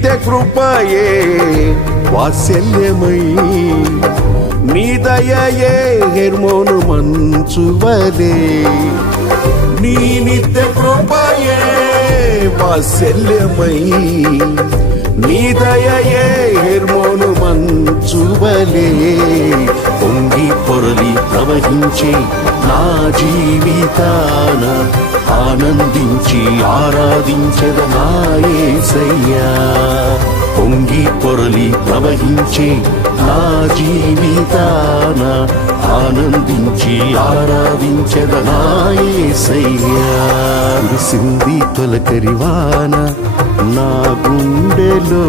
కృపయే వాత్సల్యమై నీ దయయే హెర్మోను మంచువలే నీ నిత్య కృపయే వాత్సల్యమై నీ దయయే హెర్మోను మంచువలే పొంగి పొరలి ప్రవహించే నా జీవితాన ఆనందించి ఆరాధించెద నా యేసయ్యా పొంగి పొరలి ప్రవహించే నా జీవితాన ఆనందించి ఆరాధించెద నా యేసయ్యా కురిసింది తొలకరివాన నా గుండెలో